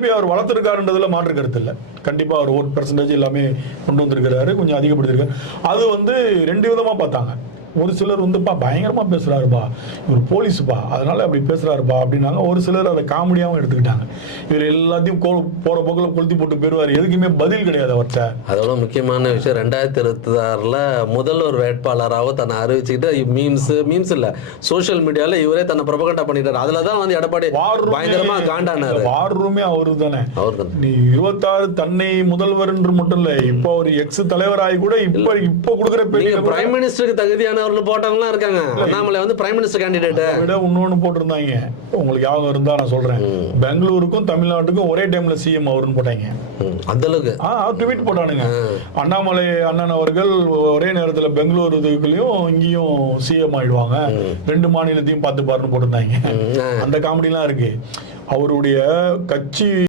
BJP அவர் வளர்த்துருக்காருன்றதுல மாற்று கருத்து இல்லை. கண்டிப்பா அவர் ஓட் பர்சன்டேஜ் எல்லாமே கொண்டு வந்திருக்கிறாரு. கொஞ்சம் அதிகப்படுத்திருக்காரு. அது வந்து ரெண்டு விதமா பார்த்தாங்க. ஒரு சிலர் வந்துப்பா பயங்கரமா பேசுறாருப்பா. இவர் போலீஸ்ப்பா. அதனால அப்படி பேசுறாருப்பா அப்படின்னாங்க. ஒரு சிலர் அதை காமெடியாவும் எடுத்துக்கிட்டாங்க. இவர் எல்லாத்தையும் கோ- போற போக்கில் கொளுத்தி போட்டு போயிருவாரு. எதுக்குமே பதில் கிடையாது அவர்கிட்ட அதோட முக்கியமான விஷயம் ரெண்டாயிரத்தி இருபத்தி ஆறுல முதல்வர் வேட்பாளராக தன்னை அறிவிச்சுக்கிட்டு மீம்ஸ் மீம்ஸ் இல்ல. சோஷியல் மீடியால இவரே தன்னை பிரபகண்டா பண்ணிட்டாரு. அதுலதான் வந்து எடப்பாடி வார் பயங்கரமா காண்டானாரு. வார் ரூமே அவரு தானே. அவருக்கு நீ இருபத்தாறு தன்னை முதல்வர் என்று மட்டும் இல்ல இப்போ ஒரு எக்ஸ் தலைவராகி கூட இப்ப இப்போ கொடுக்குற நீங்க பேட்டியில கூட பிரைம் மினிஸ்டருக்கு தகுதியானவர்கள் போட்டவங்களாம் இருக்காங்க. அண்ணாமலை வந்து பிரைம் மினிஸ்டர் கேண்டிடேட் விட இன்னொன்னு போட்டிருந்தாங்க. உங்களுக்கு ஞாபகம் இருந்தா நான் சொல்றேன். பெங்களூருக்கும் தமிழ்நாட்டுக்கும் ஒரே டைம்ல சிஎம் அவருன்னு போட்டாங்க. அந்த அளவுக்கு. ஆ ட்வீட் போட்டானுங்க. அண்ணாமலை அண்ணன் அவர்கள் ஒரே நேரத்துல பெங்களூர் இதுக்குள்ளயும் இங்கேயும் சிஎம் ஆயிடுவாங்க. ரெண்டு மாநிலத்தையும் பார்த்து பாருன்னு போட்டிருந்தாங்க. அந்த காமெடிலாம் இருக்கு. அவருடைய கட்சி